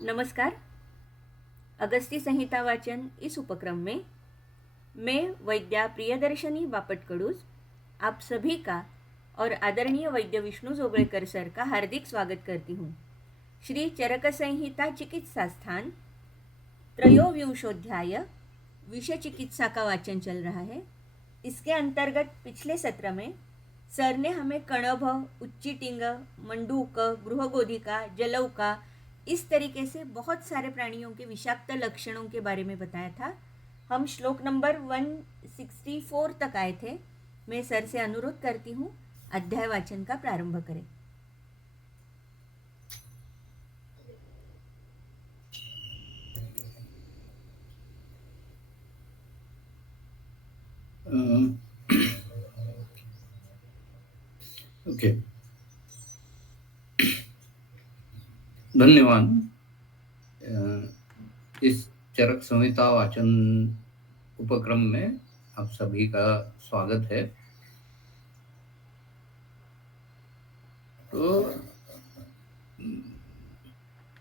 नमस्कार। अगस्ती संहिता वाचन इस उपक्रम में मैं वैद्या प्रियदर्शनी बापटकडूज आप सभी का और आदरणीय वैद्य विष्णु जोगळेकर सर का हार्दिक स्वागत करती हूँ। श्री चरक संहिता चिकित्सा स्थान त्रयोविंशोध्याय विषय चिकित्सा का वाचन चल रहा है। इसके अंतर्गत पिछले सत्र में सर ने हमें कणभ, उच्चिटिंग, मंडूक, गृहगोधिका, जलौका इस तरीके से बहुत सारे प्राणियों के विषाक्त लक्षणों के बारे में बताया था। हम श्लोक नंबर 164 तक आए थे। मैं सर से अनुरोध करती हूँ अध्याय वाचन का प्रारंभ करें। ओके, धन्यवाद। इस चरक संहिता वाचन उपक्रम में आप सभी का स्वागत है। तो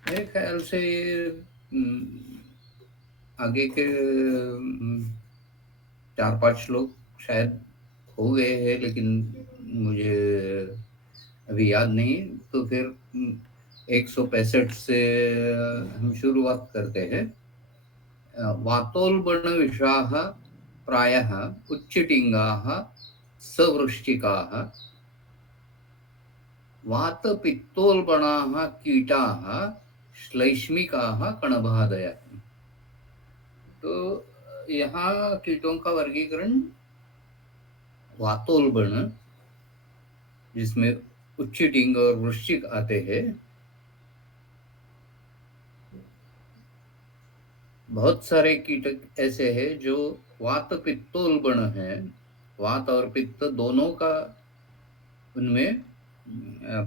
मेरे ख्याल से आगे के 4-5 लोग शायद हो गए हैं, लेकिन मुझे अभी याद नहीं। तो फिर 165 से हम शुरुआत करते हैं। वातोल्बण विषाः प्रायः उच्चिटिंगाः सवृश्चिकाः वातपित्तोल्बणाः कीटाः श्लैष्मिकाः कणभादयः। तो यहाँ कीटों का वर्गीकरण वातोल्बण, जिसमें उच्चिटिंग और वृश्चिक आते हैं। बहुत सारे कीटक ऐसे हैं जो वात पित्तोल्बण है। वात और पित्त दोनों का उनमें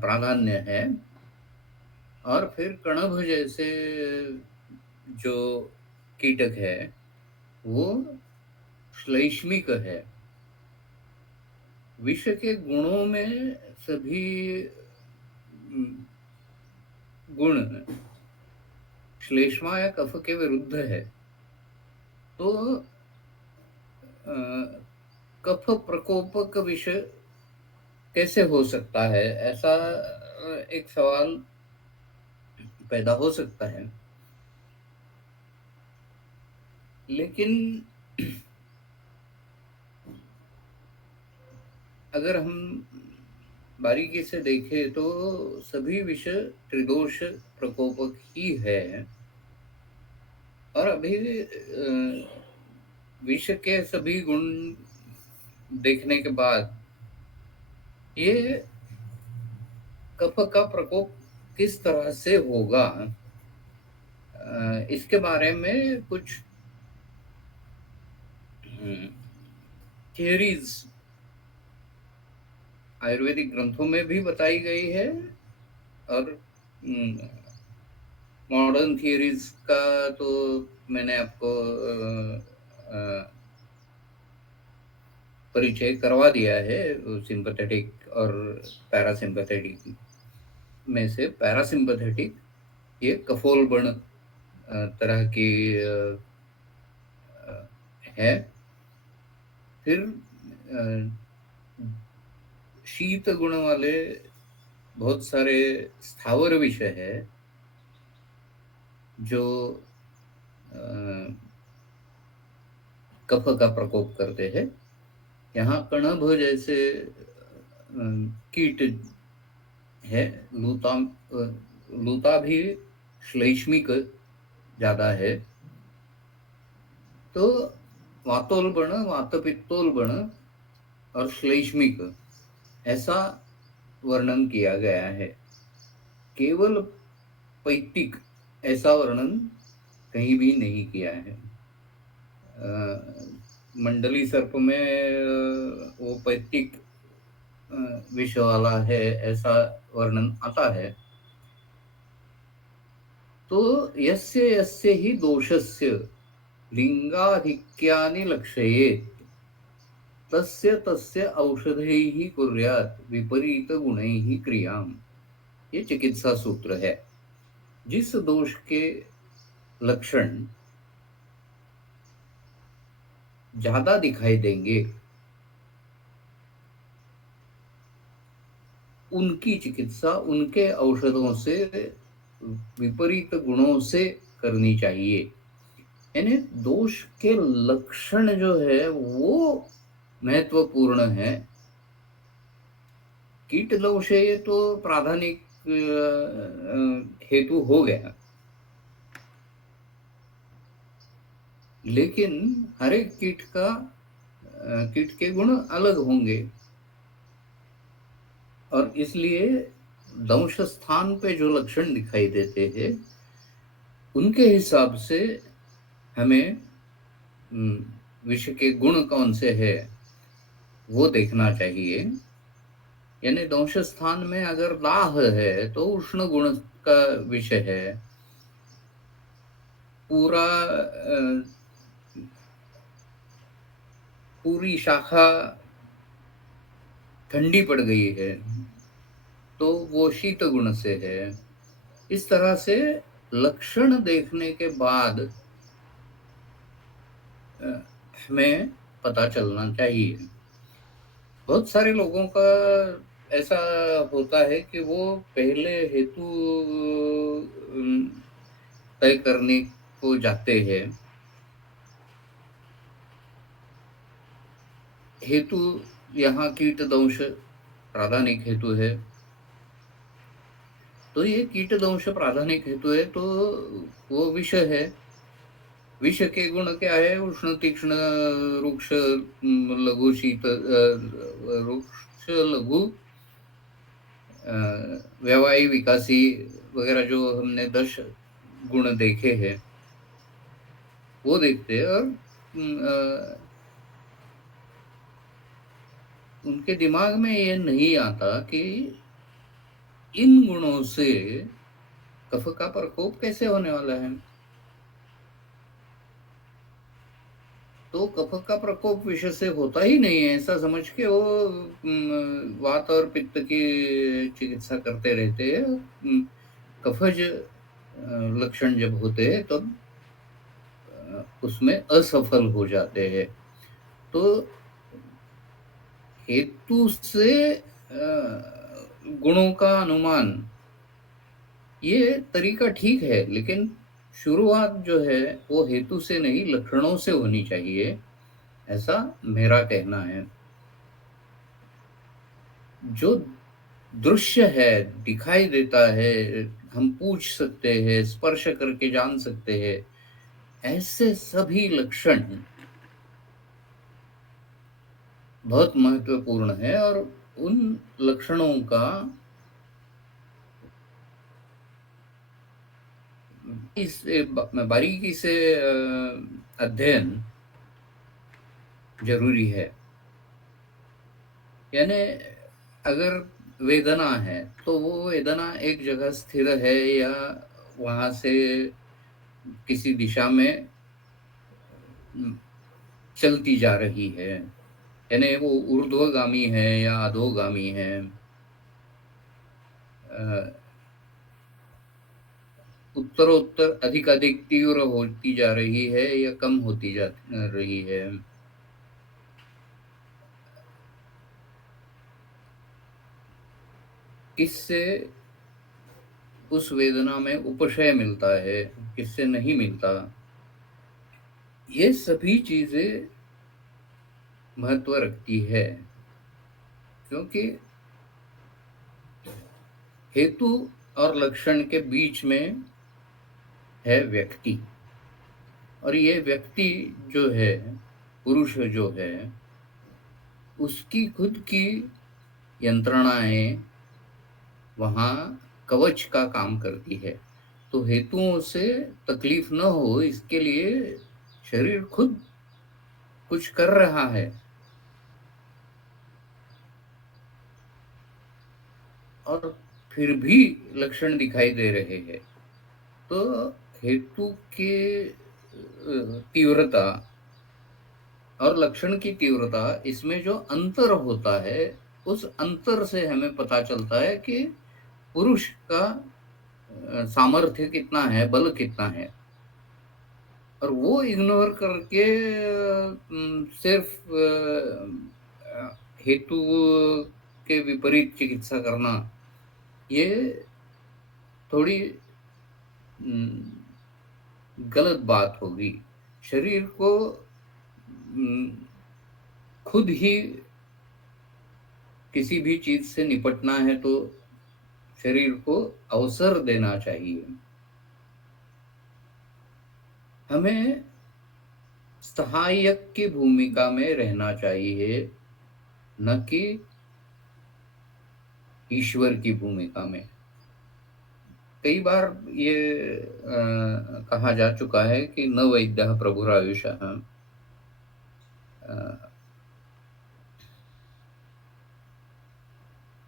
प्राधान्य है। और फिर कणभ जैसे जो कीटक है वो श्लैष्मिक है। विष के गुणों में सभी गुण श्लेष्मा या कफ के विरुद्ध है। तो कफ प्रकोपक विष कैसे हो सकता है, ऐसा एक सवाल पैदा हो सकता है। लेकिन अगर हम बारीकी से देखें तो सभी विष त्रिदोष प्रकोपक ही है। और अभी विष के सभी गुण देखने के बाद ये कफ का प्रकोप किस तरह से होगा, इसके बारे में कुछ थियरीज आयुर्वेदिक ग्रंथों में भी बताई गई है। और मॉडर्न थियरीज का तो मैंने आपको परिचय करवा दिया है। सिंपैथेटिक और पैरासिम्पैथेटिक में से पैरासिम्पैथेटिक ये कफोल्बण तरह की है। फिर शीत गुण वाले बहुत सारे स्थावर विषय है जो कफ का प्रकोप करते हैं। यहाँ कणभ जैसे कीट है। लूता भी श्लैष्मिक ज्यादा है। तो वातोल्बण, वातपित्तोल्बण और श्लैष्मिक ऐसा वर्णन किया गया है। केवल पैतिक ऐसा वर्णन कहीं भी नहीं किया है। मंडली सर्प में वो पैतिक विष वाला है ऐसा वर्णन आता है। तो यस्य यस्य ही दोषस्य लिंगाधिक्यानि लक्षयेत् तस्य तस्य औषधैः कुर्यात् विपरीत गुणैः क्रियाम्। ये चिकित्सा सूत्र है। जिस दोष के लक्षण ज्यादा दिखाई देंगे उनकी चिकित्सा उनके औषधों से, विपरीत गुणों से करनी चाहिए। यानी दोष के लक्षण जो है वो महत्वपूर्ण है। कीट दोष है ये तो प्राधानिक हेतु हो गया, लेकिन हर एक कीट के गुण अलग होंगे, और इसलिए दंश स्थान पे जो लक्षण दिखाई देते हैं उनके हिसाब से हमें विष के गुण कौन से है वो देखना चाहिए। यानी दंश स्थान में अगर दाह है तो उष्ण गुण का विषय है। पूरी शाखा ठंडी पड़ गई है तो वो शीत गुण से है। इस तरह से लक्षण देखने के बाद हमें पता चलना चाहिए। बहुत सारे लोगों का ऐसा होता है कि वो पहले हेतु तय करने को जाते हैं। हेतु यहाँ कीट दंश प्राधानिक हेतु है, तो ये कीट दंश प्राधानिक हेतु है तो वो विष है। विष के गुण क्या है? उष्ण, तीक्ष्ण, रुक्ष, लघु, शीत, रुक्ष, लघु, व्यवायी, विकासी वगैरह जो हमने 10 गुण देखे हैं वो देखते हैं, और उनके दिमाग में ये नहीं आता कि इन गुणों से कफ का प्रकोप कैसे होने वाला है। तो कफ का प्रकोप विष से होता ही नहीं है ऐसा समझ के वो वात और पित्त की चिकित्सा करते रहते हैं। कफज लक्षण जब होते हैं तो उसमें असफल हो जाते हैं। तो हेतु से गुणों का अनुमान ये तरीका ठीक है, लेकिन शुरुआत जो है वो हेतु से नहीं लक्षणों से होनी चाहिए, ऐसा मेरा कहना है। जो दृश्य है, दिखाई देता है, हम पूछ सकते हैं, स्पर्श करके जान सकते हैं, ऐसे सभी लक्षण बहुत महत्वपूर्ण है, और उन लक्षणों का इस बारीकी से अध्ययन जरूरी है। यानी अगर वेदना है तो वो वेदना एक जगह स्थिर है या वहां से किसी दिशा में चलती जा रही है, यानी वो ऊर्ध्वगामी है या अधोगामी है, उत्तरोत्तर अधिक तीव्र होती जा रही है या कम होती जा रही है। किससे उस वेदना में उपशय मिलता है, किससे नहीं मिलता, ये सभी चीजें महत्व रखती है। क्योंकि हेतु और लक्षण के बीच में है व्यक्ति, और ये व्यक्ति जो है, पुरुष जो है, उसकी खुद की यंत्रणाएं वहां कवच का काम करती है। तो हेतुओं से तकलीफ न हो इसके लिए शरीर खुद कुछ कर रहा है, और फिर भी लक्षण दिखाई दे रहे हैं। तो हेतु की तीव्रता और लक्षण की तीव्रता, इसमें जो अंतर होता है उस अंतर से हमें पता चलता है कि पुरुष का सामर्थ्य कितना है, बल कितना है, और वो इग्नोर करके सिर्फ हेतु के विपरीत चिकित्सा करना, ये थोड़ी गलत बात होगी। शरीर को खुद ही किसी भी चीज से निपटना है तो शरीर को अवसर देना चाहिए। हमें सहायक की भूमिका में रहना चाहिए, न कि ईश्वर की भूमिका में। कई बार ये कहा जा चुका है कि न वैद्यः प्रभुरायुषः।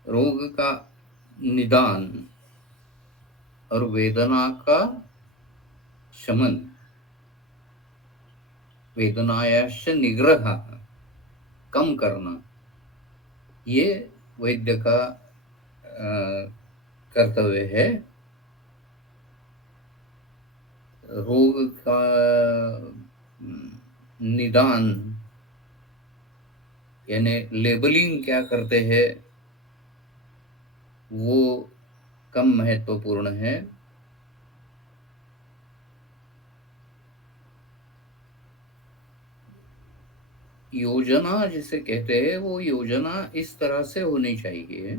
रोग का निदान और वेदना का शमन, वेदनायाश्च निग्रह, कम करना, ये वैद्य का कर्तव्य है। रोग का निदान यानी लेबलिंग क्या करते हैं, वो कम महत्वपूर्ण है। योजना जिसे कहते हैं, वो योजना इस तरह से होनी चाहिए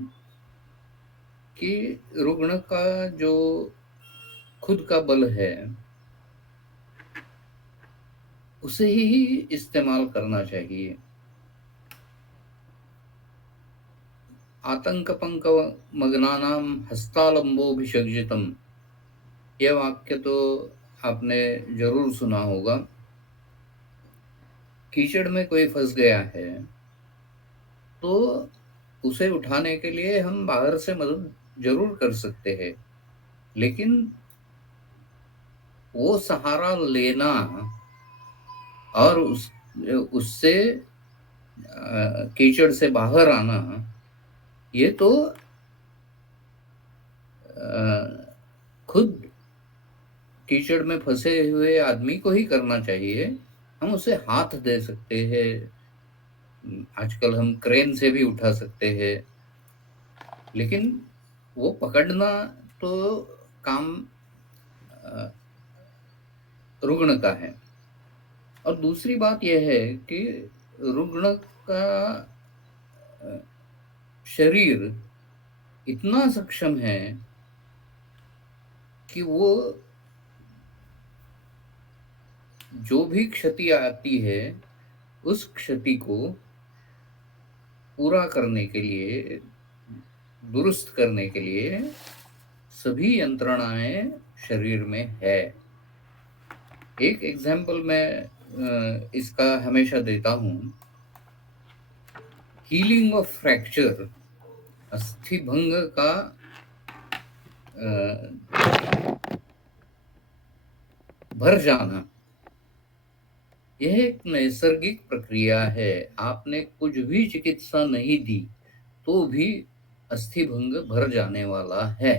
कि रुग्ण का जो खुद का बल है उसे ही इस्तेमाल करना चाहिए। आतंक पंक मग्नानाम हस्तालंबोभिषज्जितम, यह वाक्य तो आपने जरूर सुना होगा। कीचड़ में कोई फंस गया है तो उसे उठाने के लिए हम बाहर से मदद जरूर कर सकते हैं, लेकिन वो सहारा लेना और उससे कीचड़ से बाहर आना, ये तो खुद कीचड़ में फंसे हुए आदमी को ही करना चाहिए। हम उसे हाथ दे सकते हैं, आजकल हम क्रेन से भी उठा सकते हैं, लेकिन वो पकड़ना तो काम रुग्ण का है। और दूसरी बात यह है कि रुग्ण का शरीर इतना सक्षम है कि वो जो भी क्षति आती है उस क्षति को पूरा करने के लिए, दुरुस्त करने के लिए सभी यंत्रणाएं शरीर में है। एक एग्जाम्पल मैं इसका हमेशा देता हूं। हीलिंग ऑफ फ्रैक्चर, अस्थि भंग का भर जाना, यह एक नैसर्गिक प्रक्रिया है। आपने कुछ भी चिकित्सा नहीं दी तो भी अस्थि भंग भर जाने वाला है।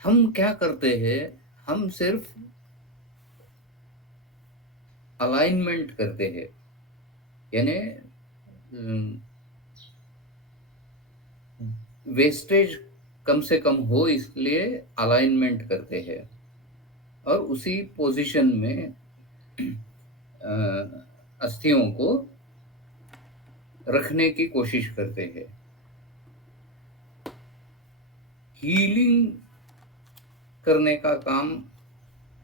हम क्या करते हैं, हम सिर्फ अलाइनमेंट करते हैं, यानी वेस्टेज कम से कम हो इसलिए अलाइनमेंट करते हैं और उसी पोजीशन में अस्थियों को रखने की कोशिश करते हैं। हीलिंग करने का काम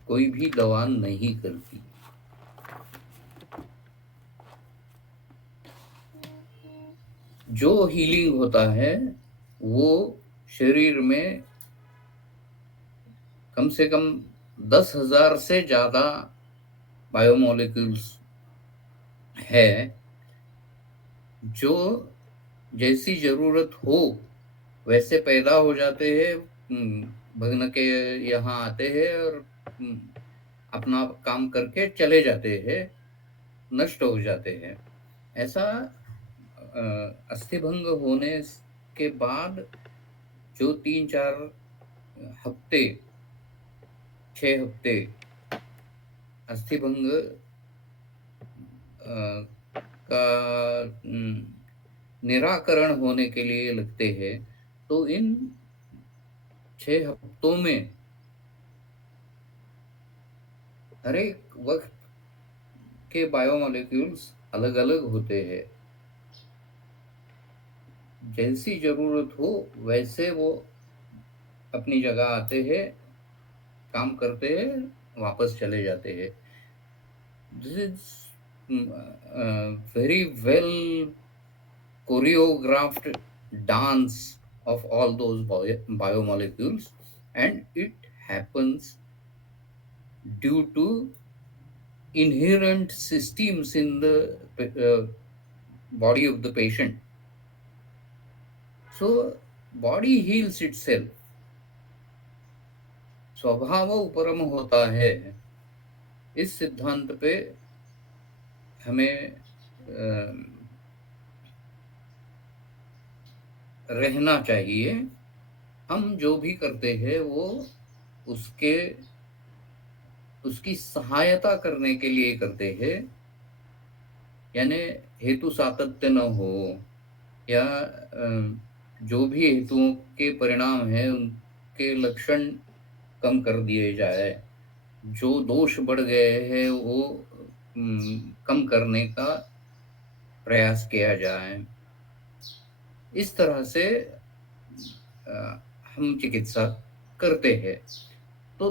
कोई भी दवा नहीं करती। जो हीलिंग होता है वो शरीर में कम से कम 10,000 से ज्यादा बायोमोलिक्यूल्स है, जो जैसी जरूरत हो वैसे पैदा हो जाते हैं, भगन के यहाँ आते हैं और अपना काम करके चले जाते हैं, नष्ट हो जाते हैं। ऐसा अस्थिभंग होने के बाद जो 3-4 हफ्ते 6 हफ्ते अस्थिभंग अ, का निराकरण होने के लिए लगते हैं, तो इन 6 हफ्तों में हर एक वक्त के बायोमोलेक्यूल्स अलग-अलग होते हैं। जैसी ज़रूरत हो वैसे वो अपनी जगह आते हैं, काम करते हैं, वापस चले जाते हैं। This is very well choreographed dance of all those biomolecules, and it happens due to inherent systems in the body of the patient. So body heals itself. स्वभाव उपरम होता है। इस सिद्धांत पे हमें रहना चाहिए। हम जो भी करते हैं वो उसके उसकी सहायता करने के लिए करते हैं, यानी हेतु सातत्य न हो, या जो भी हेतुओं के परिणाम हैं उनके लक्षण कम कर दिए जाए, जो दोष बढ़ गए हैं वो कम करने का प्रयास किया जाए। इस तरह से हम चिकित्सा करते हैं। तो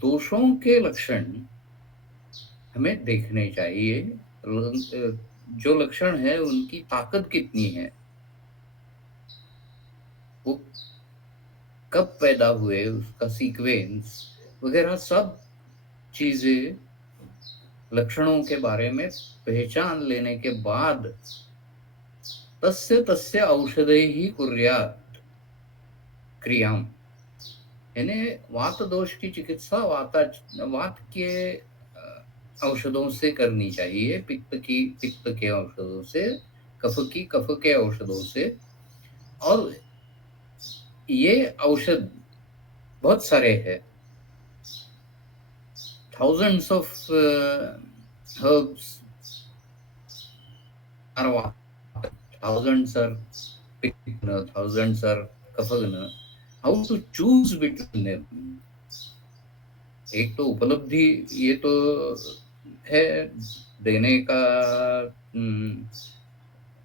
दोषों के लक्षण हमें देखने चाहिए। जो लक्षण है उनकी ताकत कितनी है, वो कब पैदा हुए, उसका सीक्वेंस वगैरह सब चीजें लक्षणों के बारे में पहचान लेने के बाद तस्य तस्य औषधैः कुर्यात् क्रियाम, यानी वात दोष की चिकित्सा वात के औषधों से करनी चाहिए, पित्त के औषधों से, कफ की कफ के औषधों से। और ये औषध बहुत सारे हैं, thousands of herbs are vata, thousands are pitta, thousands are kapha. How to choose between them? एक तो उपलब्धि ये तो है, देने का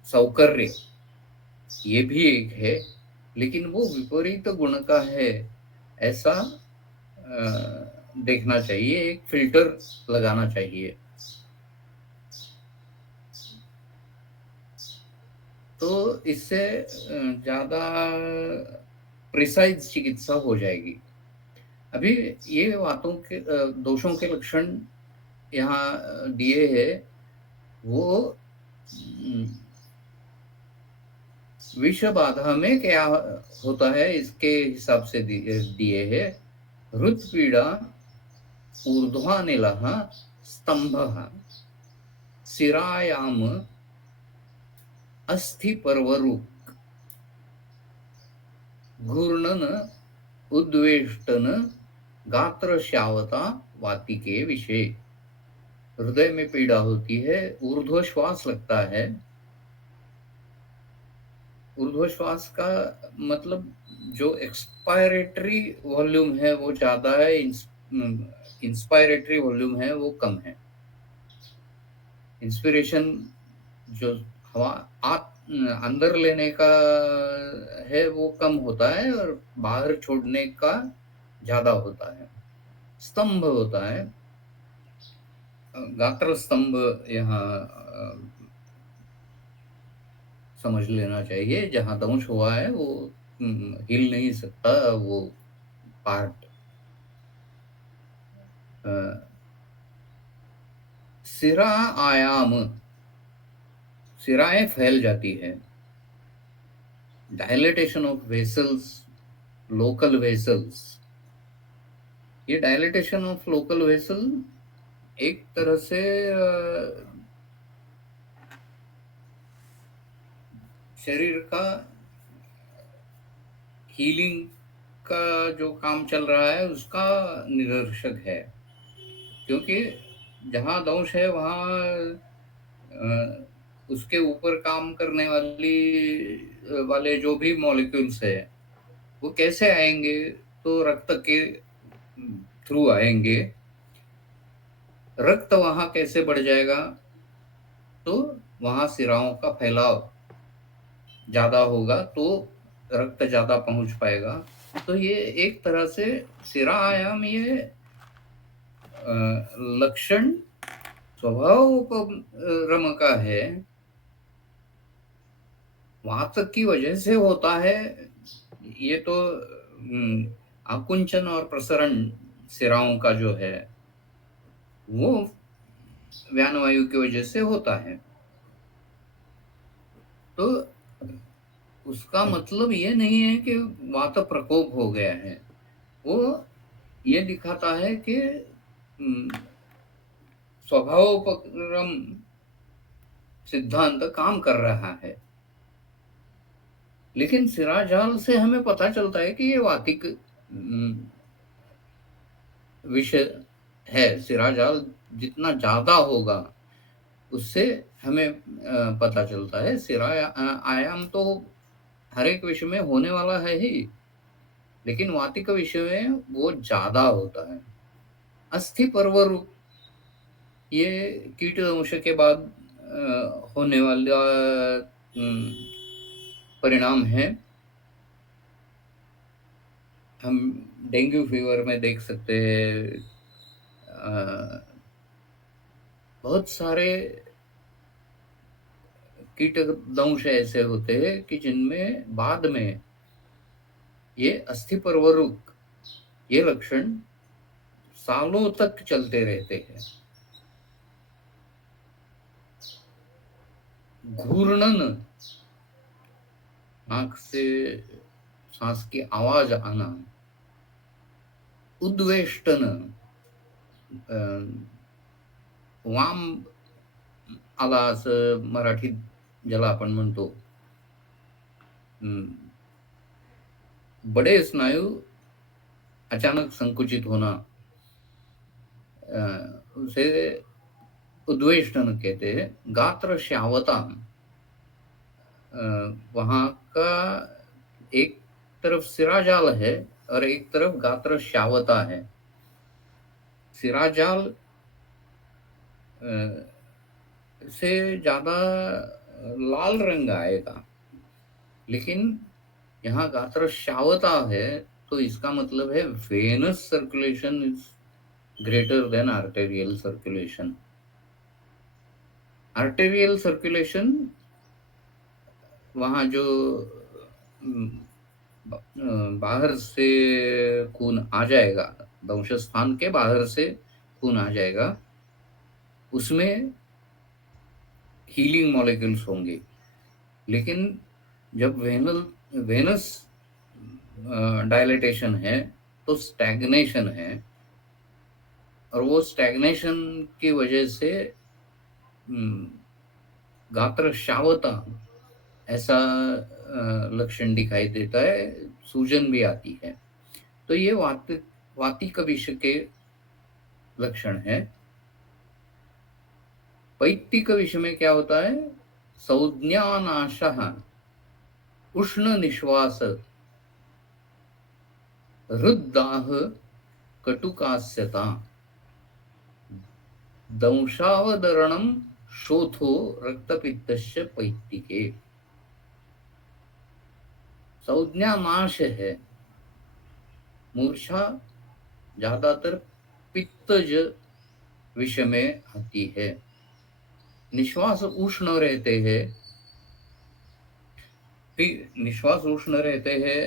सौकर्य ये भी एक है, लेकिन वो विपरीत गुण का है ऐसा देखना चाहिए, एक फिल्टर लगाना चाहिए। तो इससे ज़्यादा प्रिसाइज चिकित्सा हो जाएगी। अभी ये वातों के दोषों के लक्षण यहाँ दिए हैं, वो विष बाधा में क्या होता है इसके हिसाब से दिए है। हृत्पीड़ा, ऊर्ध्वानिलः, स्तंभः, शिरायाम, अस्थिपर्वरुक्, घूर्णन, उद्वेष्टन, गात्रश्यावता वातिके विषय। हृदय में पीड़ा होती है, ऊर्ध्वश्वास लगता है। ऊर्ध्वश्वास का मतलब जो एक्सपायरेटरी वॉल्यूम है वो ज्यादा है, इंस्पायरेटरी वॉल्यूम है वो कम है। इंस्पिरेशन जो हवा अंदर लेने का है वो कम होता है और बाहर छोड़ने का ज्यादा होता है। स्तंभ होता है, गात्र स्तंभ यहाँ समझ लेना चाहिए। जहाँ दंश हुआ है वो हिल नहीं सकता वो पार्ट। सिरा आयाम, सिराएं फैल जाती है। Dilatation of vessels, local vessels. ये डायलेटेशन ऑफ लोकल वेसल एक तरह से शरीर का हीलिंग का जो काम चल रहा है उसका निदर्शक है, क्योंकि जहाँ दोष है वहाँ उसके ऊपर काम करने वाले जो भी मॉलिक्यूल्स है वो कैसे आएंगे, तो रक्त के थ्रू आएंगे। रक्त वहां कैसे बढ़ जाएगा, तो वहां सिराओं का फैलाव ज्यादा होगा, तो रक्त ज्यादा पहुंच पाएगा। तो ये एक तरह से सिरा आयाम ये लक्षण स्वभाव का है, वातक की वजह से होता है। ये तो आकुंचन और प्रसरण सिराओं का जो है वो व्यान वायु की वजह से होता है। तो उसका मतलब ये नहीं है कि वात प्रकोप हो गया है, वो ये दिखाता है कि स्वभावोपक्रम सिद्धांत काम कर रहा है। लेकिन सिराजाल से हमें पता चलता है कि ये वातिक विषय है। सिराजाल जितना ज्यादा होगा उससे हमें पता चलता है। सिरा आयाम तो हर एक विषय में होने वाला है ही, लेकिन वातिक विषय में वो ज्यादा होता है। अस्थि पर्वर ये कीट दंश के बाद होने वाला परिणाम है। हम डेंगू फीवर में देख सकते हैं, बहुत सारे कीट दंश ऐसे होते हैं कि जिनमें बाद में ये अस्थि पर्वरुक ये लक्षण सालों तक चलते रहते हैं। घूर्णन, आंख से सांस की आवाज आना, उद्वेष्टन, वाम आला असं मराठीत ज्याला आपण म्हणतो, बड़े स्नायु अचानक संकुचित होना, उसे उद्वेष्टन कहते हैं। गात्र श्यावता, वहां का एक तरफ सिराजाल है और एक तरफ गात्र श्यावता है। सिराजाल से ज्यादा लाल रंग आएगा, लेकिन यहाँ गात्र श्यावता है, तो इसका मतलब है venous circulation is greater than arterial circulation. Arterial circulation वहाँ जो बाहर से खून आ जाएगा, दंश स्थान के बाहर से खून आ जाएगा, उसमें हीलिंग मॉलिक्यूल्स होंगे। लेकिन जब वेनस डायलेटेशन है तो स्टैग्नेशन है, और वो स्टैग्नेशन की वजह से गात्र श्यावता ऐसा लक्षण दिखाई देता है, सूजन भी आती है। तो ये वातिक विष के लक्षण है। पैत्तिक विष में क्या होता है? संज्ञानाशः, उष्ण निश्वास, हृददाह, कटुकास्यता, दंशावदरणम शोथो रक्तपित्तस्य पैत्तिके। संज्ञा नाश है, मूर्छा ज्यादातर पित्तज विषय में आती है। निश्वास उष्ण रहते हैं, निश्वास उष्ण रहते हैं,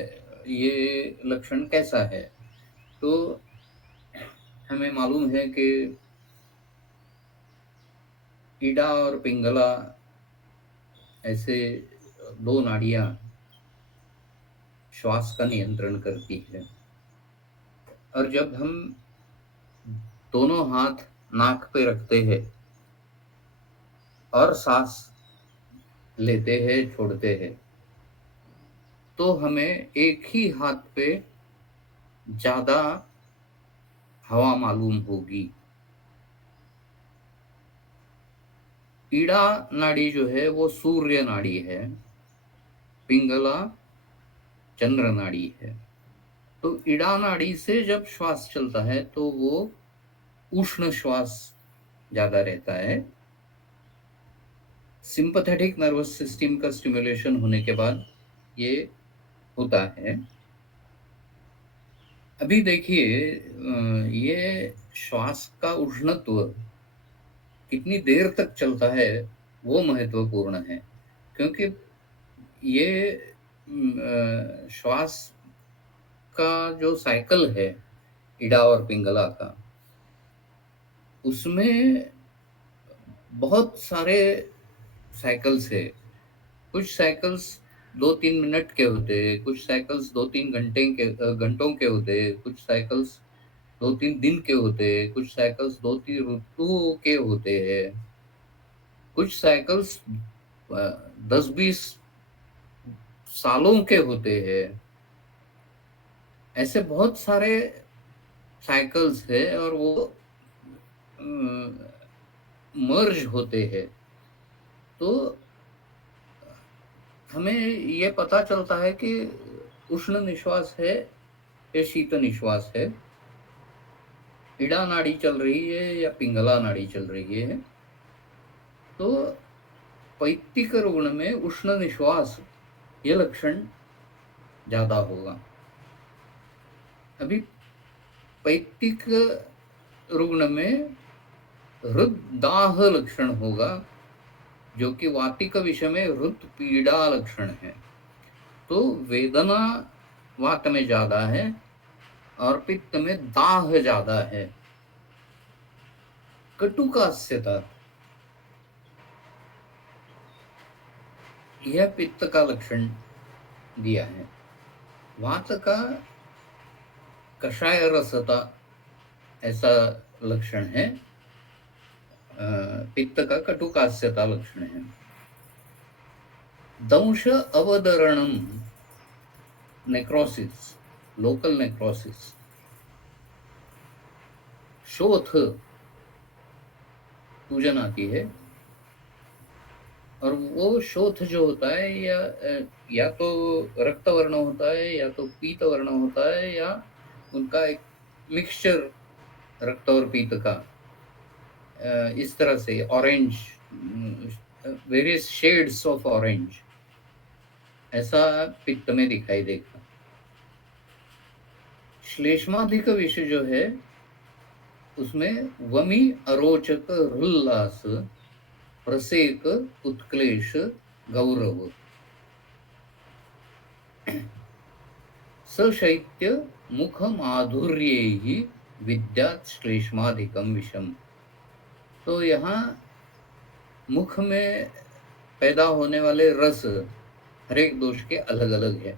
ये लक्षण कैसा है? तो हमें मालूम है कि ईडा और पिंगला ऐसे दो नाड़ियां श्वास का नियंत्रण करती है, और जब हम दोनों हाथ नाक पे रखते हैं और सांस लेते हैं छोड़ते हैं, तो हमें एक ही हाथ पे ज़्यादा हवा मालूम होगी। ईड़ा नाड़ी जो है वो सूर्य नाड़ी है, पिंगला चंद्र नाड़ी है। तो ईड़ा नाड़ी से जब श्वास चलता है तो वो उष्ण श्वास ज़्यादा रहता है। सिंपैथेटिक नर्वस सिस्टम का स्टिमुलेशन होने के बाद ये होता है। अभी देखिए ये श्वास का उष्णत्व कितनी देर तक चलता है वो महत्वपूर्ण है, क्योंकि ये श्वास का जो साइकिल है इडा और पिंगला का, उसमें बहुत सारे साइकिल्स है। कुछ साइकिल्स 2-3 मिनट के होते हैं, कुछ साइकिल्स 2-3 घंटों के होते हैं, कुछ साइकिल्स 2-3 दिन के होते हैं, कुछ साइकिल्स 2-3 ऋतुओं के होते हैं, कुछ साइकिल्स 10-20 सालों के होते हैं। ऐसे बहुत सारे साइकिल्स है और वो मर्ज होते हैं। तो हमें ये पता चलता है कि उष्ण निश्वास है या शीत निश्वास है, इड़ा नाड़ी चल रही है या पिंगला नाड़ी चल रही है। तो पैत्तिक रुग्ण में उष्ण निश्वास ये लक्षण ज्यादा होगा। अभी पैत्तिक रुग्ण में हृददाह लक्षण होगा, जो कि वातिक विषय में हृद पीड़ा लक्षण है। तो वेदना वात में ज्यादा है और पित्त में दाह ज्यादा है। कटुकास्यता यह पित्त का लक्षण दिया है। वात का कषाय रसता ऐसा लक्षण है, पित्त का कटुकास्यता लक्षण है। दंश अवदरणम नेक्रोसिस, लोकल नेक्रोसिस, शोथ सूजन आती है और वो शोथ जो होता है या तो रक्त वर्ण होता है या तो पीत वर्ण होता है या उनका एक मिक्सचर रक्त और पीत का, इस तरह से orange, various shades of orange ऐसा पित्त में दिखाई देगा। श्लेष्माधिक विषय जो है उसमें वमी अरोचक हृल्लास प्रसेक उत्क्लेश गौरव सशैत्य मुख माधुर्ये विद्यात् श्लेष्माधिकम विषम। तो यहाँ मुख में पैदा होने वाले रस हर एक दोष के अलग अलग है।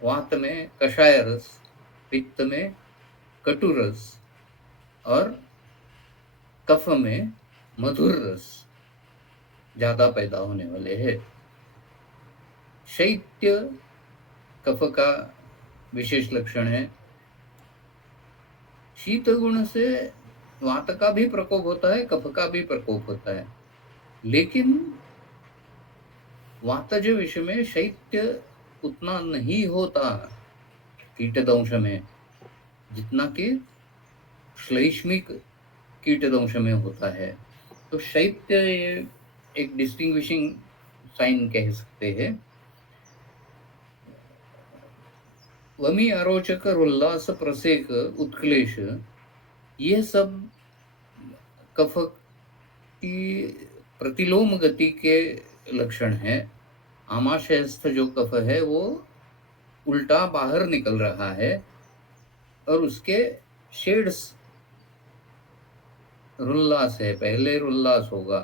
वात में कषाय रस, पित्त में कटु रस और कफ में मधुर रस ज्यादा पैदा होने वाले हैं। शैत्य कफ का विशेष लक्षण है। शीत गुण से वात का भी प्रकोप होता है, कफ का भी प्रकोप होता है, लेकिन वातज विषय में शैत्य उतना नहीं होता कीटदंश में जितना कि श्लेष्मिक कीटदंश में होता है। तो शैत्य एक डिस्टिंग्विशिंग साइन कह सकते हैं। वमी अरोचक उल्लास प्रसेक उत्क्लेश ये सब कफ की प्रतिलोम गति के लक्षण है। आमाशयस्थ जो कफ है वो उल्टा बाहर निकल रहा है और उसके शेड्स रुल्लास है। पहले रुल्लास होगा,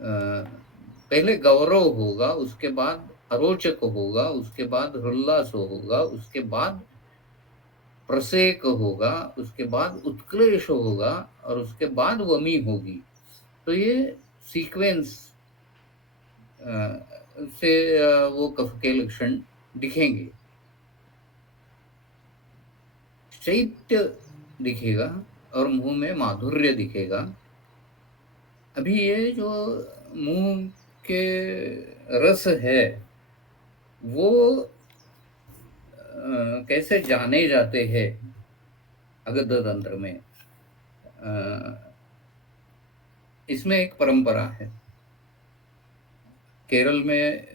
पहले गौरव होगा, उसके बाद अरोचक होगा, उसके बाद रुल्लास होगा, उसके बाद प्रसेक होगा, उसके बाद उत्क्लेश होगा और उसके बाद वमी होगी। तो ये सीक्वेंस से वो कफ के लक्षण दिखेंगे। शैत्य दिखेगा और मुँह में माधुर्य दिखेगा। अभी ये जो मुँह के रस है, वो कैसे जाने जाते हैं अगध तंत्र में, इसमें एक परंपरा है। केरल में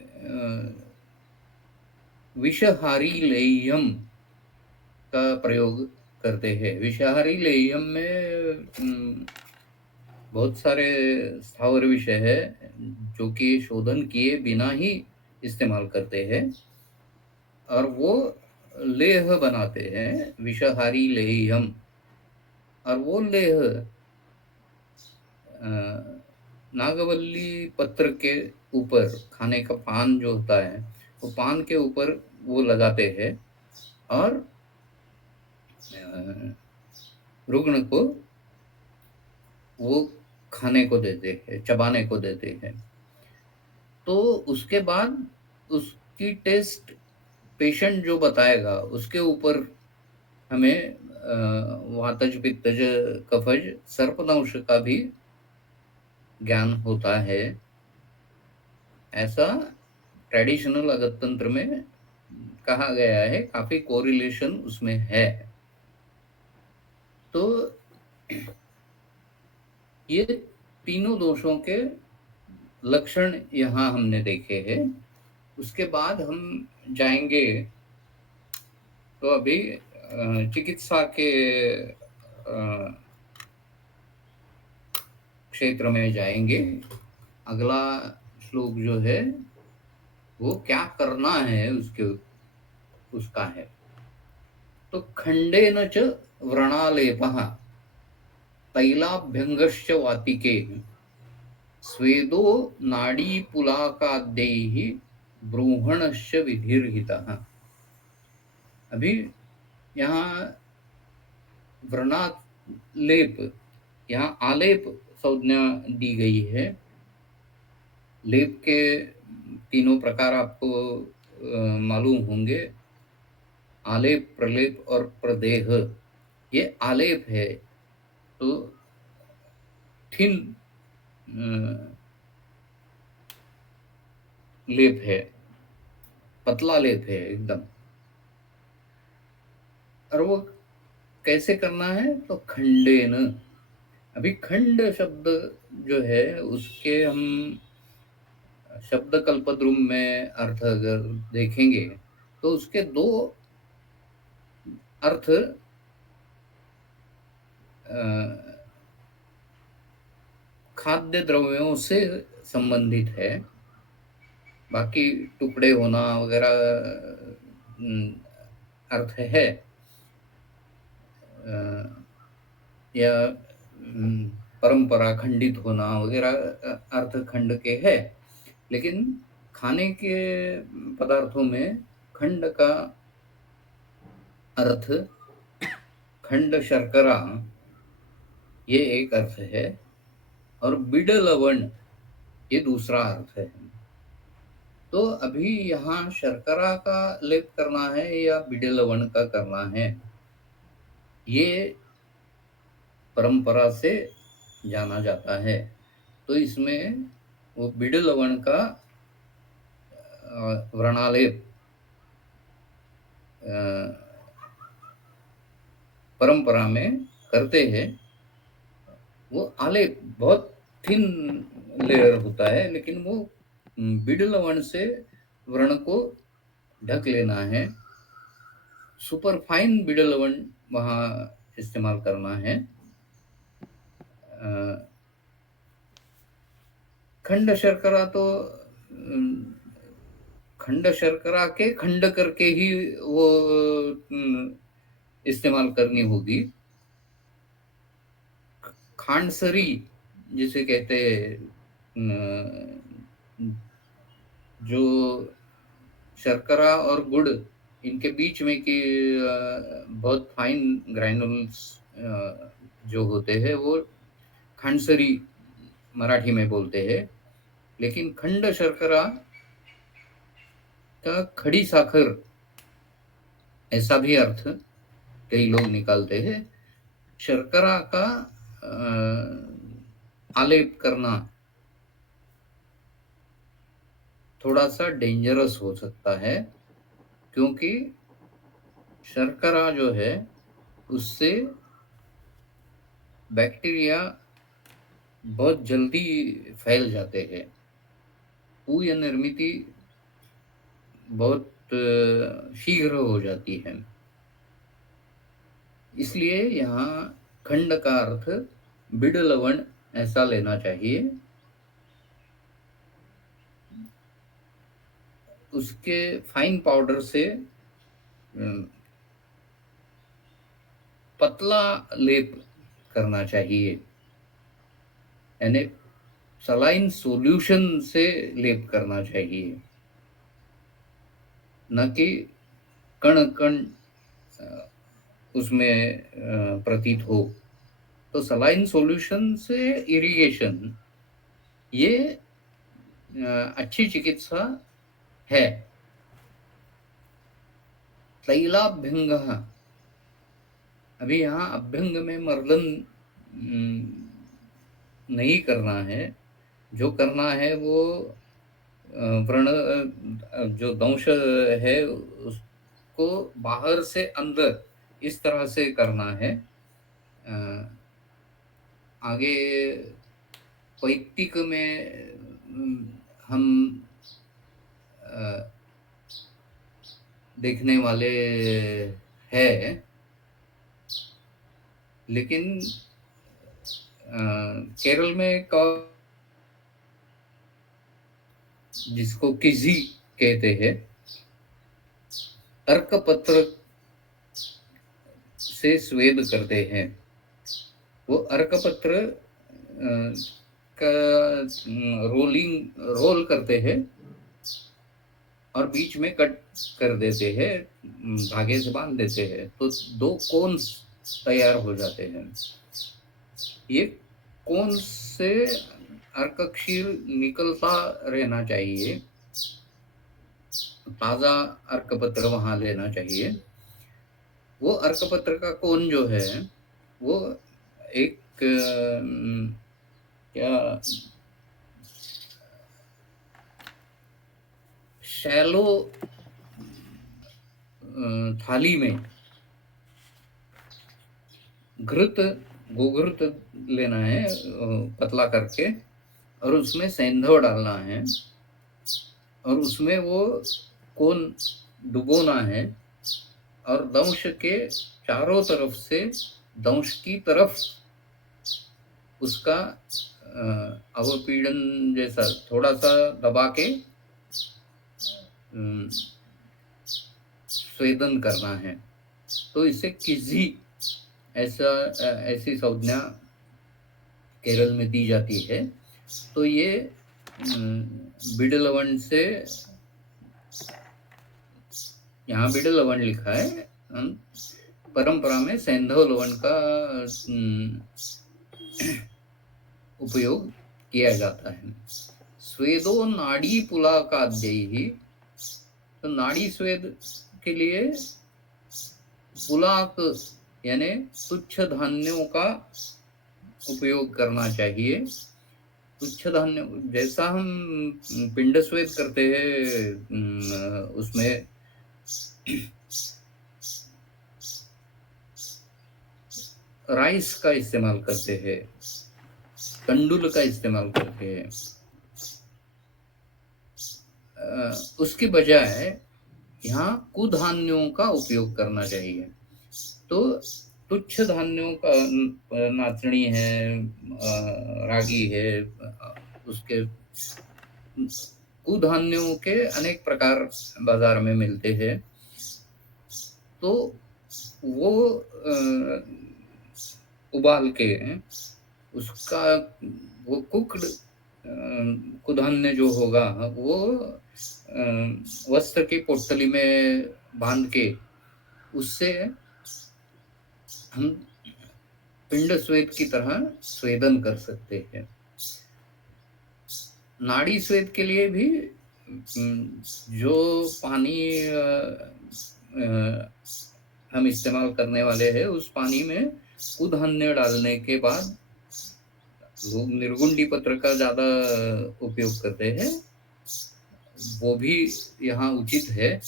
विषहारी लेह्यम का प्रयोग करते हैं। विषहारी लेह्यम में बहुत सारे स्थावर विषय है जो कि शोधन किए बिना ही इस्तेमाल करते हैं, और वो लेह बनाते हैं, विषहारी लेह्यम। और वो लेह नागवल्ली पत्र के ऊपर, खाने का पान जो होता है, वो पान के ऊपर वो लगाते हैं और रुग्ण को वो खाने को देते हैं, चबाने को देते हैं। तो उसके बाद उसकी टेस्ट पेशेंट जो बताएगा उसके ऊपर हमें वातज, पित्तज, कफज, सर्पदंश का भी ज्ञान होता है। ऐसा ट्रेडिशनल अगध तंत्र में कहा गया है, काफी कोरिलेशन उसमें है। तो ये तीनों दोषों के लक्षण यहाँ हमने देखे हैं। उसके बाद हम जाएंगे, तो अभी चिकित्सा के क्षेत्र में जाएंगे। अगला श्लोक जो है वो क्या करना है उसका है। तो खंडेन च व्रणालेपः तैलाभ्यंगश्च वातिके स्वेदो नाड़ीपुलाकाद्यैः ब्रूहणश्च विधिर्हितः। अभी यहाँ व्रणालेप, यहाँ आलेप संज्ञा दी गई है। लेप के तीनों प्रकार आपको मालूम होंगे, आलेप, प्रलेप और प्रदेह। ये आलेप है तो थिन लेप है, पतला लेप है एकदम। और वो कैसे करना है, तो खंडेन। अभी खंड शब्द जो है उसके हम शब्द कल्पद्रुम में अर्थ अगर देखेंगे तो उसके दो अर्थ खाद्य द्रव्यों से संबंधित है। बाकी टुकड़े होना वगैरह अर्थ है, या परंपरा खंडित होना वगैरह अर्थ खंड के है। लेकिन खाने के पदार्थों में खंड का अर्थ, खंड शर्करा, ये एक अर्थ है, और बिड लवण ये दूसरा अर्थ है। तो अभी यहाँ शर्करा का लेप करना है या बिड लवण का करना है, ये परंपरा से जाना जाता है। तो इसमें वो बिड लवण का व्रणालेप परंपरा में करते हैं। वो आलेप बहुत थिन लेयर होता है, लेकिन वो बिड लवण से व्रण को ढक लेना है। सुपर फाइन बिड लवण वहाँ इस्तेमाल करना है। खंड शर्करा तो खंड शर्करा के खंड करके ही वो इस्तेमाल करनी होगी। खांडसरी जिसे कहते हैं, जो शर्करा और गुड़ इनके बीच में की बहुत फाइन ग्रैनुल्स जो होते हैं, वो खांडसरी मराठी में बोलते हैं। लेकिन खंड शर्करा का खड़ी साखर ऐसा भी अर्थ कई लोग निकालते हैं। शर्करा का आलेप करना थोड़ा सा डेंजरस हो सकता है, क्योंकि शर्करा जो है उससे बैक्टीरिया बहुत जल्दी फैल जाते हैं। पूय निर्मिति बहुत शीघ्र हो जाती है। इसलिए यहाँ खंड का अर्थ बिड लवण ऐसा लेना चाहिए। उसके फाइन पाउडर से पतला लेप करना चाहिए, यानी सलाइन सॉल्यूशन से लेप करना चाहिए, न कि कण कण उसमें प्रतीत हो। तो सलाइन सॉल्यूशन से इरिगेशन ये अच्छी चिकित्सा है। तैलाभ्यंग, अभी यहाँ अभ्यंग में मर्दन नहीं करना है। जो करना है वो व्रण जो दंश है उसको बाहर से अंदर इस तरह से करना है। आगे वैदिक में हम देखने वाले हैं, लेकिन केरल में एक जिसको किजी कहते हैं, अर्कपत्र से स्वेद करते हैं। वो अर्कपत्र का रोल करते हैं और बीच में कट कर देते हैं, धागे से बांध देते हैं, तो 2 कोन्स तैयार हो जाते हैं। ये कोन से अर्कक्षीर निकलता रहना चाहिए, ताजा अर्कपत्र वहां लेना चाहिए। वो अर्कपत्र का कोन जो है वो एक क्या शैलो थाली में गोघृत लेना है पतला करके, और उसमें सेंधव डालना है, और उसमें वो कोन डुबोना है, और दंश के चारों तरफ से दंश की तरफ उसका अवपीड़न जैसा थोड़ा सा दबा के स्वेदन करना है। तो इसे किसी ऐसी संज्ञा केरल में दी जाती है। तो ये बिड लवण से, यहाँ बिड लवण लिखा है, परंपरा में सैंधव लवण का उपयोग किया जाता है। स्वेदो नाड़ी पुलाकाद्यैहि, तो नाड़ी स्वेद के लिए पुलाक यानी तुच्छ धान्यों का उपयोग करना चाहिए। तुच्छ धान्य जैसा हम पिंड स्वेद करते हैं, उसमें राइस का इस्तेमाल करते हैं, कंडुल का इस्तेमाल करते हैं। उसके बजाय यहाँ कुधान्यों का उपयोग करना चाहिए। तो तुच्छ धान्यों का नाचनी है, रागी है, उसके कुधान्यों के अनेक प्रकार बाजार में मिलते हैं। तो वो उबाल के उसका वो कुक्ड कुधान्य जो होगा वो वस्त्र की पोटली में बांध के उससे हम पिंड स्वेद की तरह स्वेदन कर सकते हैं। नाड़ी स्वेद के लिए भी जो पानी हम इस्तेमाल करने वाले हैं उस पानी में कुधान्य डालने के बाद लोग निर्गुंडी पत्र का ज़्यादा उपयोग करते हैं, वो भी यहाँ उचित है,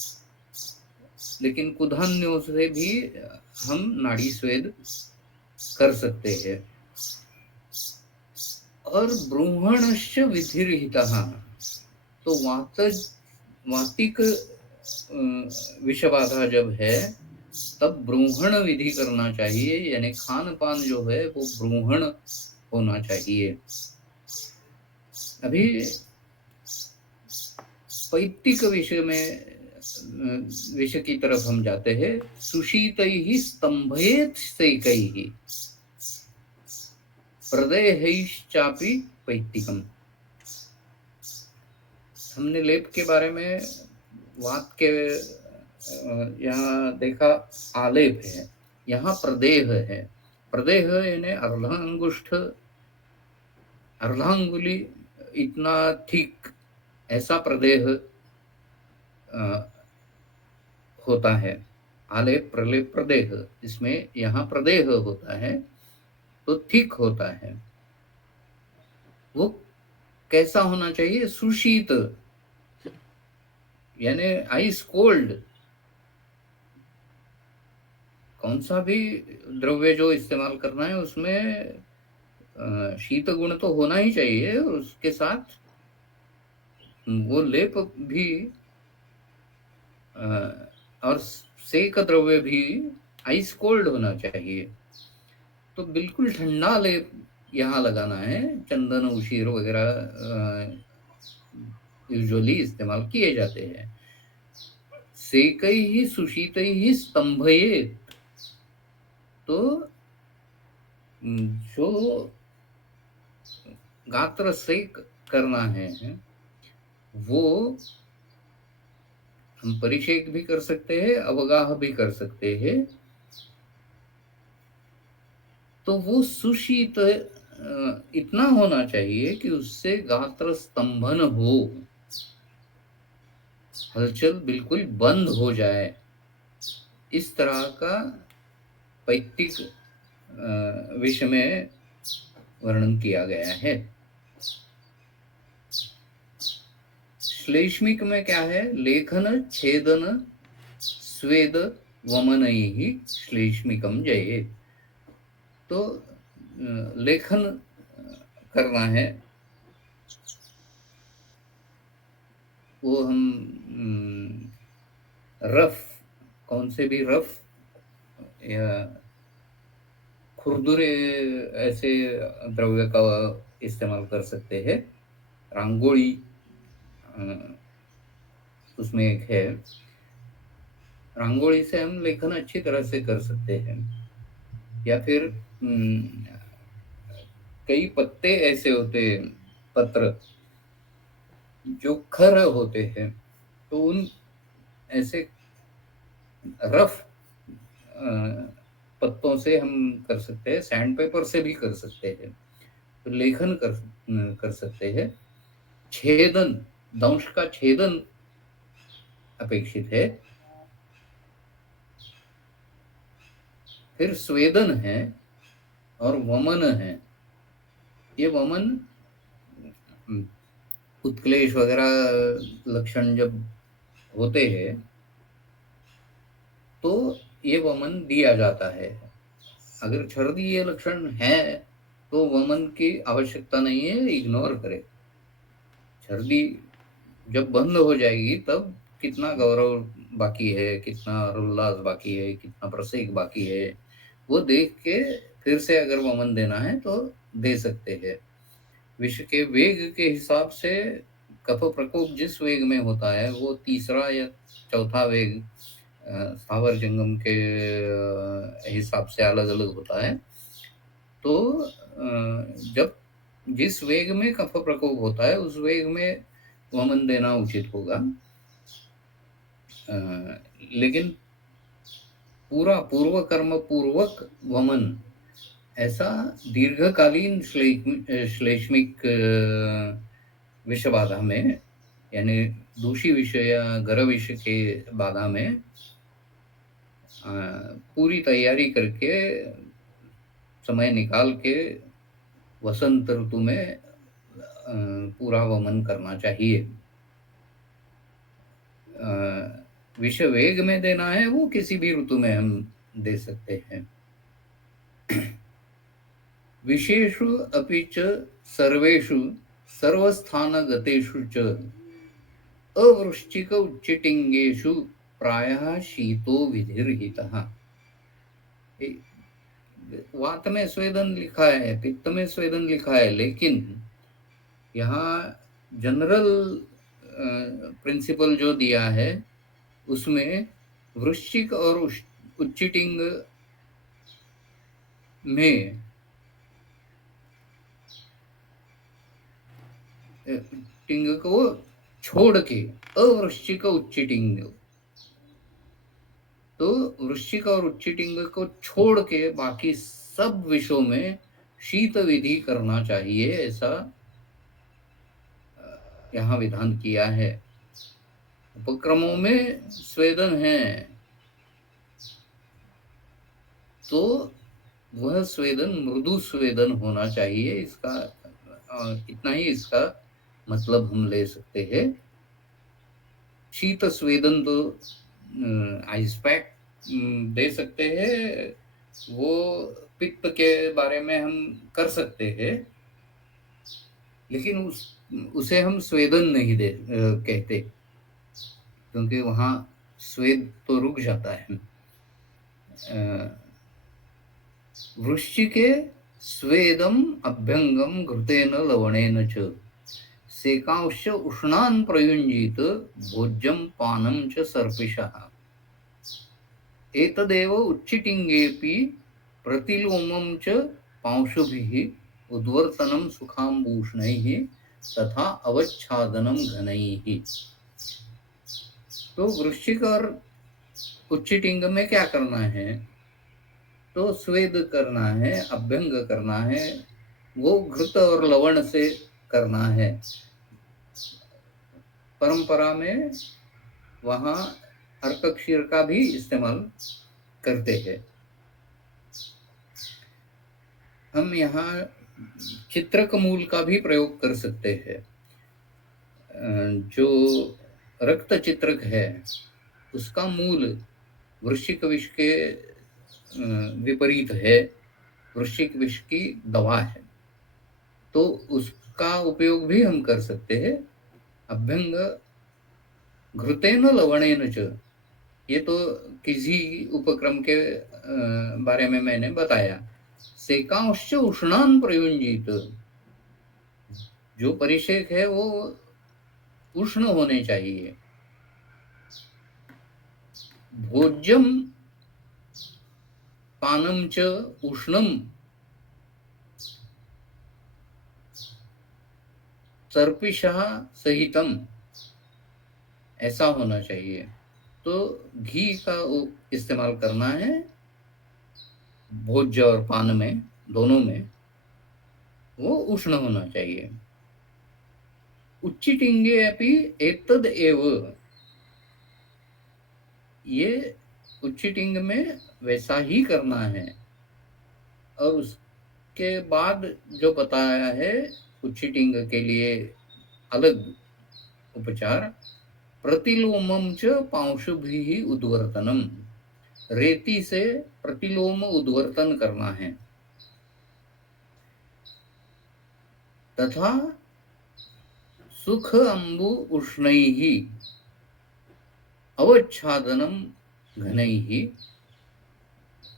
लेकिन कुधान्यों से भी हम नाड़ी स्वेद कर सकते हैं। और ब्रूहणश्च विधिर्हितः, तो वातिक विषबाधा जब है तब ब्रूहण विधि करना चाहिए, यानी खान पान जो है वो ब्रूहण होना चाहिए। अभी पैतिक विषय की तरफ हम जाते हैं। सुशीतैः स्तंभयेत् सैकैः प्रदेहैश्चापि पैतिकम्। हमने लेप के बारे में वात के यहाँ देखा आलेप है, यहाँ प्रदेह है। प्रदेह यानी अर्धांगुली इतना ठीक ऐसा प्रदेह होता है। आलेप प्रलेप प्रदेह, इसमें यहाँ प्रदेह होता है तो ठीक होता है। वो कैसा होना चाहिए? सुशीत, यानी आइस कोल्ड। कौन सा भी द्रव्य जो इस्तेमाल करना है उसमें शीत गुण तो होना ही चाहिए, और उसके साथ वो लेप भी और सेक द्रव्य भी आइस कोल्ड होना चाहिए। तो बिल्कुल ठंडा लेप यहाँ लगाना है। चंदन उशीर वगैरह यूजुअली इस्तेमाल किए जाते हैं। सेकैः सुशीतैः स्तंभयेत्, तो जो गात्र सेक करना है वो हम परिषेक भी कर सकते हैं, अवगाह भी कर सकते हैं। तो वो सुशीत इतना होना चाहिए कि उससे गात्र स्तंभन हो, हलचल बिल्कुल बंद हो जाए। इस तरह का पैतिक विषय में वर्णन किया गया है। श्लेष्मिक में क्या है? लेखन छेदन स्वेद वमनैः श्लेष्मिकम जये। तो लेखन करना है, वो हम रफ, कौन से भी रफ या खुरदुरे ऐसे द्रव्य का इस्तेमाल कर सकते हैं। रंगोली उसमें एक है, रंगोली से हम लेखन अच्छी तरह से कर सकते हैं। या फिर कई पत्ते ऐसे होते हैं, पत्र जो खर होते हैं, तो उन ऐसे रफ पत्तों से हम कर सकते हैं। सैंड पेपर से भी कर सकते हैं, तो लेखन कर सकते हैं। छेदन, दंश का छेदन अपेक्षित है। फिर स्वेदन है और वमन है। ये वमन उत्क्लेश वगैरह लक्षण जब होते हैं तो ये वमन दिया जाता है। अगर छर्दी ये लक्षण है तो वमन की आवश्यकता नहीं है, इग्नोर करें। छर्दी जब बंद हो जाएगी तब कितना गौरव बाकी है, कितना उल्लास बाकी है, कितना प्रसेक बाकी है, वो देख के फिर से अगर वमन देना है तो दे सकते हैं। विश्व के वेग के हिसाब से कफ प्रकोप जिस वेग में होता है वो तीसरा या चौथा वेग स्थावर जंगम के हिसाब से अलग अलग होता है। तो जब जिस वेग में कफ प्रकोप होता है उस वेग में वमन देना उचित होगा। लेकिन पूरा पूर्व कर्म पूर्वक वमन ऐसा दीर्घकालीन श्लेष्मिक विषबाधा में यानी दूषी विषय या गर विषय के बाधा में पूरी तैयारी करके समय निकाल के वसंत ऋतु में पूरा वमन करना चाहिए। विषय वेग में देना है वो किसी भी ऋतु में हम दे सकते हैं। विशेषु अपि च सर्वेषु सर्वस्थानगतेषु च अवृश्चिक उच्चिटिंगेषु प्रायः शीतो विधिर्हितः। वात में स्वेदन लिखा है, पित्त में स्वेदन लिखा है, लेकिन यहाँ जनरल प्रिंसिपल जो दिया है उसमें वृश्चिक और उच्चिटिंग में टिंग को छोड़ के अवृश्चिक उच्चिटिंग, तो वृश्चिक और उच्चिटिंग को छोड़ के बाकी सब विषयों में शीत विधि करना चाहिए, ऐसा यहाँ विधान किया है। उपक्रमों में स्वेदन है तो वह स्वेदन मृदु स्वेदन होना चाहिए, इसका इतना ही इसका मतलब हम ले सकते हैं। शीत स्वेदन तो आइस पैक दे सकते हैं, वो पित्त के बारे में हम कर सकते हैं, लेकिन उसे हम स्वेदन नहीं कहते, क्योंकि वहाँ स्वेद तो रुक जाता है। वृश्चिके स्वेदम अभ्यंगम घृतेन लवणेन च सेकांश उष्णान प्रयुंजीत भोज्यम पानम च सर्पिषः। एतदेव उच्चिटिंगेपि प्रतिलोमं च पांशुभिः उद्वर्तनं सुखाम्बूष्णैः तथा अवच्छादनं घनैः। तो वृश्चिक और उच्चिटिंग में क्या करना है? तो स्वेद करना है, अभ्यंग करना है, वो घृत और लवण से करना है। परंपरा में वहाँ अर्क क्षीर का भी इस्तेमाल करते हैं। हम यहाँ चित्रक मूल का भी प्रयोग कर सकते हैं। जो रक्त चित्रक है उसका मूल वृश्चिक विष के विपरीत है, वृश्चिक विष की दवा है, तो उसका उपयोग भी हम कर सकते हैं। अभ्यंग घृतेन लवणेन च, ये तो किसी उपक्रम के बारे में मैंने बताया। सेकांश उष्णान प्रयुंजित, जो परिषेक है वो उष्ण होने चाहिए। भोज्यम पानम च उष्णम सर्पिषः सहितम, ऐसा होना चाहिए। तो घी का इस्तेमाल करना है भोज्य और पान में, दोनों में वो उष्ण होना चाहिए। उच्चिटिंगे अपि एतद एव, ये उच्चिटिंग में वैसा ही करना है। और उसके बाद जो बताया है उच्चिटिंग के लिए अलग उपचार, प्रतिलोमम च पांशुभिः उद्वर्तनम, रेती से प्रतिलोम उद्वर्तन करना है, तथा सुख अंबु उष्णैः अवच्छादनम घनैः।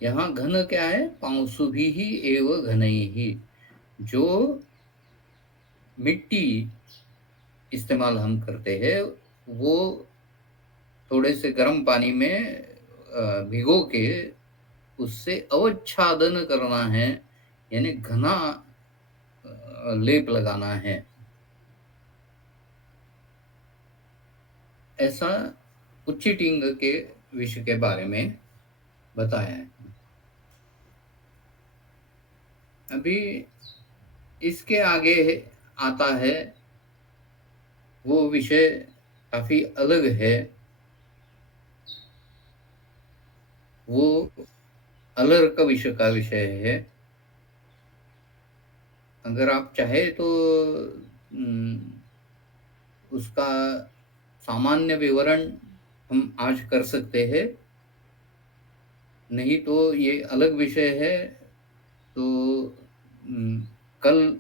यहाँ घन क्या है? पांशुभिः एव घनैः, जो मिट्टी इस्तेमाल हम करते हैं वो थोड़े से गर्म पानी में भिगो के उससे अवच्छादन करना है, यानी घना लेप लगाना है, ऐसा उच्चिटिंग के विषय के बारे में बताया है। अभी इसके आगे आता है वो विषय काफ़ी अलग है। वो अलग का विषय है। अगर आप चाहे तो उसका सामान्य विवरण हम आज कर सकते हैं, नहीं तो ये अलग विषय है, तो कल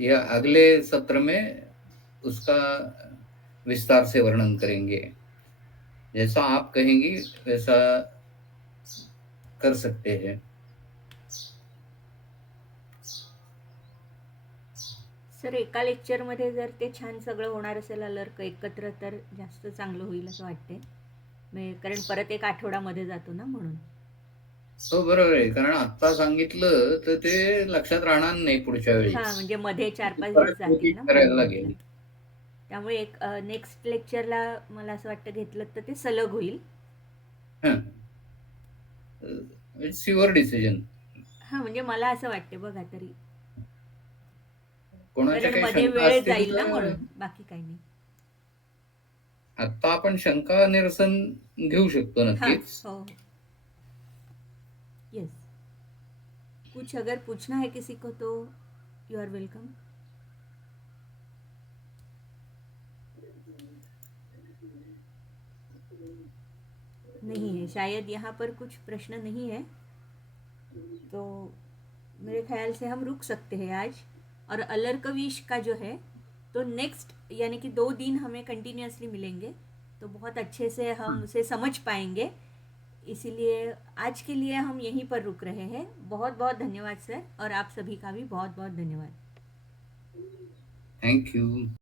या अगले सत्र में उसका विस्तार से वर्णन करेंगे। जैसा आप कहेंगी वैसा कर सकते हैं। सर एका लेक्चरमध्ये जर ते छान सगळं होणार असेल अलर्क एकत्र तर जास्त चांगलं होईल असं वाटते. कारण परत एक आठवडामध्ये जातो ना म्हणून. हो बरोबर आहे. कारण आत्ता सांगितलं तर ते लक्षात राहणार नाही पुढच्या वेळी. हां, म्हणजे मध्ये 4-5 दिवस परत जातील रिपीट ना म्हणून करायला म्हटलं. लागेल. त्यामुळे एक नेक्स्ट लेक्चरला मला असं वाटतं घेतलं तर ते सलग होईल. हां. It's your decision. हां, म्हणजे मला असं वाटते बघा तरी. कोणाच्या कारण काही मध्ये शंका वेळ असतील जाईल ना तर म्हणून, बाकी काही नाही. आत्ता आपण शंका निरसन घेऊ शकतो हाँ, नक्कीच. हो, यस. कुछ अगर पूछना है किसी को तो यू आर वेलकम. नहीं है शायद, यहाँ पर कुछ प्रश्न नहीं है, तो मेरे ख्याल से हम रुक सकते हैं आज. और अलर्कविश का जो है तो नेक्स्ट यानी कि 2 दिन हमें कंटिन्यूसली मिलेंगे, तो बहुत अच्छे से हम उसे समझ पाएंगे. इसीलिए आज के लिए हम यहीं पर रुक रहे हैं. बहुत बहुत धन्यवाद सर, और आप सभी का भी बहुत बहुत धन्यवाद. Thank you.